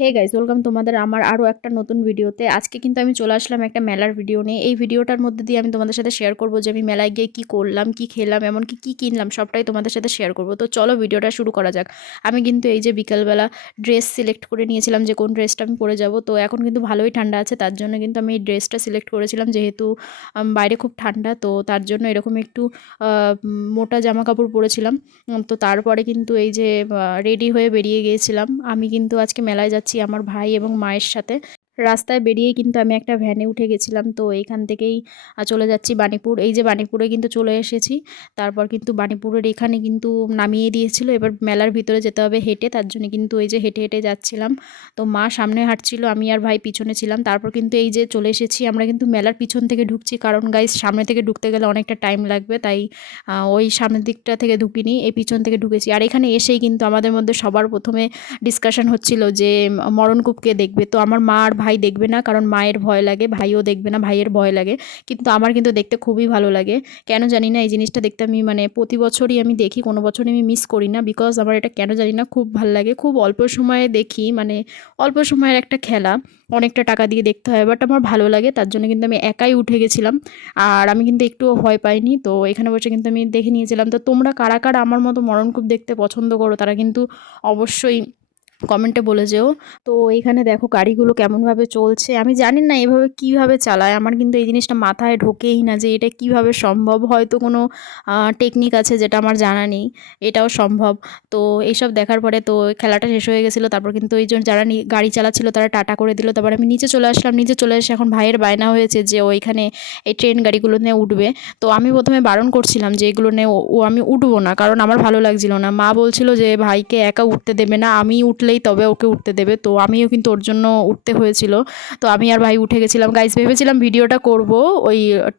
Hey guys, welcome তোমাদের আমার আরও একটা নতুন ভিডিওতে। আজকে কিন্তু আমি চলে আসলাম একটা মেলার ভিডিও নিয়ে। এই ভিডিওটার মধ্যে দিয়ে আমি তোমাদের সাথে শেয়ার করব যে আমি মেলায় গিয়ে কী করলাম, কী খেলাম, এমনকি কী কিনলাম, সবটাই তোমাদের সাথে শেয়ার করব। তো চলো ভিডিওটা শুরু করা যাক। আমি কিন্তু এই যে বিকালবেলা ড্রেস সিলেক্ট করে নিয়েছিলাম যে কোন ড্রেসটা আমি পরে যাব। তো এখন কিন্তু ভালোই ঠান্ডা আছে, তার জন্য কিন্তু আমি এই ড্রেসটা সিলেক্ট করেছিলাম, যেহেতু বাইরে খুব ঠান্ডা, তো তার জন্য এরকম একটু মোটা জামা কাপড় পরেছিলাম। তো তারপরে কিন্তু এই যে রেডি হয়ে বেরিয়ে গিয়েছিলাম। আমি কিন্তু আজকে মেলায় যাচ্ছি আমার ভাই এবং মায়ের সাথে। রাস্তায় বেরিয়েই কিন্তু আমি একটা ভ্যানে উঠে গেছিলাম। তো এইখান থেকেই চলে যাচ্ছি বাণীপুর। এই যে বাণীপুরে কিন্তু চলে এসেছি। তারপর কিন্তু বাণীপুরের এখানে কিন্তু নামিয়ে দিয়েছিল। এবার মেলার ভিতরে যেতে হবে হেঁটে, তার জন্য কিন্তু এই যে হেঁটে হেঁটে যাচ্ছিলাম। তো মা সামনে হাঁটছিল, আমি আর ভাই পিছনে ছিলাম। তারপর কিন্তু এই যে চলে এসেছি, আমরা কিন্তু মেলার পিছন থেকে ঢুকছি, কারণ গাইস সামনে থেকে ঢুকতে গেলে অনেকটা টাইম লাগবে, তাই ওই সামনের দিকটা থেকে ঢুকিনি, এই পিছন থেকে ঢুকেছি। আর এখানে এসেই কিন্তু আমাদের মধ্যে সবার প্রথমে ডিসকাশন হচ্ছিল যে মরণকূপকে দেখবে। তো আমার মা আর ভাই দেখবে না, কারণ মায়ের ভয় লাগে, ভাইও দেখবে না, ভাইয়ের ভয় লাগে। কিন্তু আমার কিন্তু দেখতে খুবই ভালো লাগে, কেন জানি না। এই জিনিসটা দেখতে আমি মানে প্রতি বছরই আমি দেখি, কোনো বছরই আমি মিস করি না, বিকজ আমার এটা কেন জানি না খুব ভালো লাগে। খুব অল্প সময়ে দেখি, মানে অল্প সময়ের একটা খেলা, অনেকটা টাকা দিয়ে দেখতে হয়, বাট আমার ভালো লাগে, তার জন্য কিন্তু আমি একাই উঠে গেছিলাম। আর আমি কিন্তু একটুও ভয় পাইনি। তো এখানে বসে কিন্তু আমি দেখে নিয়েছিলাম। তো তোমরা কারা কারা আমার মতো মরণকূপ দেখতে পছন্দ করো, তারা কিন্তু অবশ্যই কমেন্টে বলে যেও। তো এইখানে দেখো গাড়িগুলো কেমনভাবে চলছে, আমি জানি না এভাবে কিভাবে চালায়, আমার কিন্তু এই জিনিসটা মাথায় ঢোকেই না যে এটা কিভাবে সম্ভব। হয়তো কোনো টেকনিক আছে যেটা আমার জানা নেই, এটাও সম্ভব। তো এইসব দেখার পরে তো খেলাটা শেষ হয়ে গেছিলো। তারপর কিন্তু এই জন্য যারা গাড়ি চালাচ্ছিল তারা টাটা করে দিল। তারপর আমি নিচে চলে আসলাম। নিচে চলে এসে এখন ভাইয়ের বায়না হয়েছে যে ওইখানে এই ট্রেন গাড়িগুলো নিয়ে উঠবে। তো আমি প্রথমে বারণ করছিলাম যে এগুলো নিয়ে ও আমি উঠবো না, কারণ আমার ভালো লাগছিল না। মা বলছিল যে ভাইকে একা উঠতে দেবে না, আমি উঠলেই তবে ওকে উঠতে দেবে। তো আমিও কিন্তু ওর জন্য উঠতে হয়েছিল। তো আমি আর ভাই উঠে গেছিলাম। গাইস ভেবেছিলাম ভিডিওটা করব ওই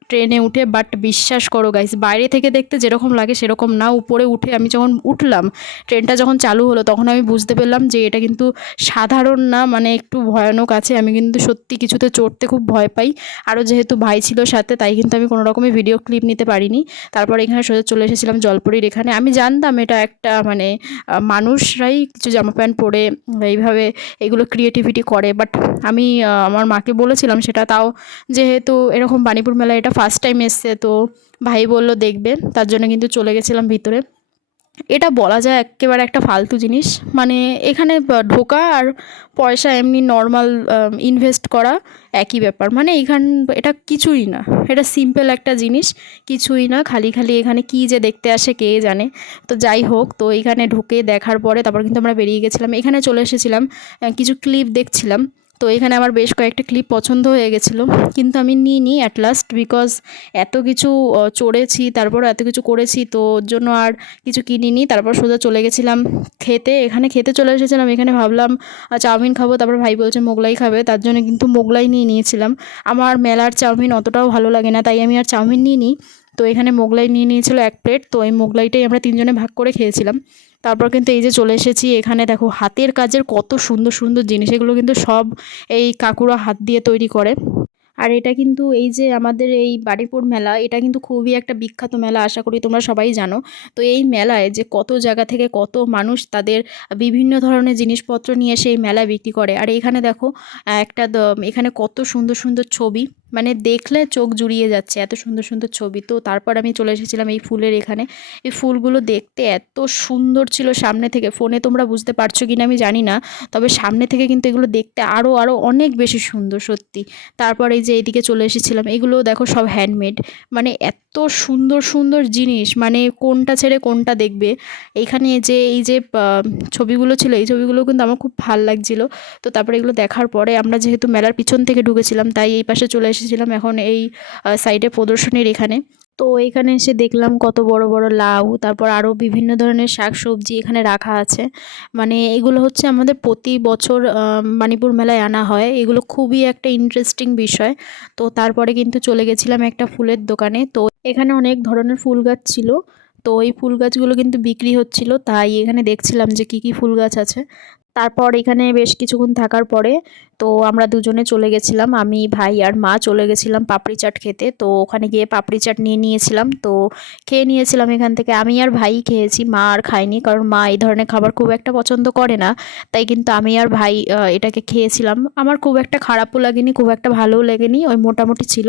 ট্রেনে উঠে, বাট বিশ্বাস করো গাইস, বাইরে থেকে দেখতে যেরকম লাগে সেরকম না। উপরে উঠে আমি যখন উঠলাম, ট্রেনটা যখন চালু হলো, তখন আমি বুঝতে পারলাম যে এটা কিন্তু সাধারণ না, মানে একটু ভয়ানক আছে। আমি কিন্তু সত্যি কিছুতে চড়তে খুব ভয় পাই। আরও যেহেতু ভাই ছিল সাথে, তাই কিন্তু আমি কোনো রকমের ভিডিও ক্লিপ নিতে পারিনি। তারপর এখানে সোজা চলে এসেছিলাম জলপরীর এখানে। আমি জানতাম এটা একটা মানে মানুষরাই কিছু জামা প্যান্ট পরে এইভাবে এগুলো ক্রিয়েটিভিটি করে, বাট আমি আমার মাকে বলেছিলাম সেটা, তাও যেহেতু এরকম বাণীপুর মেলায় এটা ফার্স্ট টাইম এসছে, তো ভাই বলল দেখবে, তার জন্য কিন্তু চলে গেছিলাম ভিতরে। এটা বলা যায় এক্কেবারে একটা ফালতু জিনিস, মানে এখানে ঢোকা আর পয়সা এমনি নর্মাল ইনভেস্ট করা একই ব্যাপার। মানে এটা কিছুই না, এটা সিম্পল একটা জিনিস, কিছুই না। খালি খালি এখানে কী যে দেখতে আসে কে জানে। তো যাই হোক, তো এখানে ঢুকে দেখার পরে তারপর কিন্তু আমরা বেরিয়ে গেছিলাম। এখানে চলে এসেছিলাম, কিছু ক্লিপ দেখছিলাম। তো এখানে আমার বেশ কয়েকটা ক্লিপ পছন্দ হয়ে গেছিলো, কিন্তু আমি নিইনি অ্যাট লাস্ট, বিকজ এত কিছু চড়েছি, তারপর এত কিছু করেছি, তো ওর জন্য আর কিছু কিনিনি। তারপর সোজা চলে গেছিলাম খেতে। এখানে খেতে চলে এসেছিলাম। এখানে ভাবলাম চাউমিন খাবো, তারপর ভাই বলছে মোগলাই খাবে, তার জন্য কিন্তু মোগলাই নিয়ে নিয়েছিলাম। আমার মেলার চাউমিন অতটাও ভালো লাগে না, তাই আমি আর চাউমিন নিইনি। তো এখানে মোগলাই নিয়ে নিয়েছিল 1 প্লেট। তো এই মোগলাইটাই আমরা 3জনে ভাগ করে খেয়েছিলাম। তারপর কিন্তু এই যে চলে এসেছি, এখানে দেখো হাতের কাজের কত সুন্দর সুন্দর জিনিস, এগুলো কিন্তু সব এই কাকুরা হাত দিয়ে তৈরি করে। আর এটা কিন্তু এই যে আমাদের এই বারুইপুর মেলা, এটা কিন্তু খুবই একটা বিখ্যাত মেলা, আশা করি তোমরা সবাই জানো। তো এই মেলায় যে কত জায়গা থেকে কত মানুষ তাদের বিভিন্ন ধরনের জিনিসপত্র নিয়ে সেই মেলায় বিক্রি করে। আর এখানে দেখো এখানে কত সুন্দর সুন্দর ছবি, মানে দেখলে চোখ জুড়িয়ে যাচ্ছে, এত সুন্দর সুন্দর ছবি। তো তারপর আমি চলে এসেছিলাম এই ফুলের এখানে। এই ফুলগুলো দেখতে এত সুন্দর ছিল সামনে থেকে, ফোনে তোমরা বুঝতে পারছো কিনা আমি জানি না, তবে সামনে থেকে কিন্তু এগুলো দেখতে আরও আরও অনেক বেশি সুন্দর সত্যি। তারপর এই যে এইদিকে চলে এসেছিলাম, এগুলো দেখো সব হ্যান্ডমেড, মানে এত সুন্দর সুন্দর জিনিস, মানে কোনটা ছেড়ে কোনটা দেখবে। এইখানে যে এই যে ছবিগুলো ছিল, এই ছবিগুলো কিন্তু আমার খুব ভাল লাগছিলো। তো তারপরে এগুলো দেখার পরে আমরা যেহেতু মেলার পিছন থেকে ঢুকেছিলাম, তাই এই পাশে চলে এসেছিলাম এখন এই সাইডে প্রদর্শনীর এখানে। তো এখানে এসে দেখলাম কত বড় বড় লাউ, তারপর আরও বিভিন্ন ধরনের শাক সবজি এখানে রাখা আছে। মানে এগুলো হচ্ছে আমাদের প্রতি বছর বাণীপুর মেলায় আনা হয়, এগুলো খুবই একটা ইন্টারেস্টিং বিষয়। তো তারপরে কিন্তু চলে গেছিলাম একটা ফুলের দোকানে। তো এখানে অনেক ধরনের ফুল গাছ ছিল। তো এই ফুল গাছগুলো কিন্তু বিক্রি হচ্ছিল, তাই এখানে দেখছিলাম যে কী কী ফুল গাছ আছে। তারপর এখানে বেশ কিছুক্ষণ থাকার পরে তো আমরা দুজনে চলে গেছিলাম, আমি ভাই আর মা চলে গেছিলাম পাপড়ি চাট খেতে। তো ওখানে গিয়ে পাপড়ি চাট নিয়ে নিয়েছিলাম, তো খেয়ে নিয়েছিলাম এখান থেকে। আমি আর ভাই খেয়েছি, মা আর খায়নি, কারণ মা এই ধরনের খাবার খুব একটা পছন্দ করে না। তাই কিন্তু আমি আর ভাই এটাকে খেয়েছিলাম। আমার খুব একটা খারাপও লাগেনি, খুব একটা ভালোও লাগেনি, ওই মোটামুটি ছিল।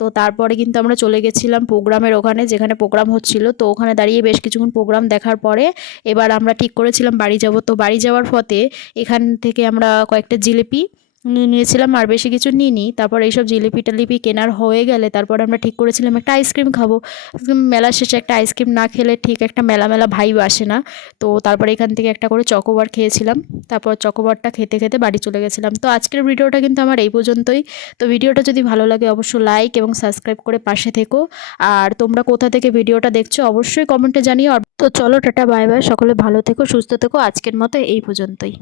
তো তারপরে কিন্তু আমরা চলে গেছিলাম প্রোগ্রামের ওখানে, যেখানে প্রোগ্রাম হচ্ছিল। তো ওখানে দাঁড়িয়ে বেশ কিছুক্ষণ প্রোগ্রাম দেখার পরে এবার আমরা ঠিক করেছিলাম বাড়ি যাব। তো বাড়ি যাওয়ার পথে এখান থেকে আমরা কয়েকটা জিলিপি নিয়ে নিয়েছিলাম, আর বেশি কিছু নিইনি। তারপর এইসব জিলিপি টিলিপি কেনার হয়ে গেলে তারপর আমরা ঠিক করেছিলাম একটা আইসক্রিম খাবো। মেলার শেষে একটা আইসক্রিম না খেলে ঠিক একটা মেলা মেলা ভাইব আসে না। তো তারপর এখান থেকে একটা করে চকোবার খেয়েছিলাম, তারপর চকোবারটা খেতে খেতে বাড়ি চলে গেছিলাম। তো আজকের ভিডিওটা কিন্তু আমার এই পর্যন্তই। তো ভিডিওটা যদি ভালো লাগে অবশ্যই লাইক এবং সাবস্ক্রাইব করে পাশে থেকো। আর তোমরা কোথা থেকে ভিডিওটা দেখছো অবশ্যই কমেন্টে জানিও। তো চলো টাটা বাই বাই, সকলে ভালো থেকো সুস্থ থেকো, আজকের মতো এই পর্যন্তই।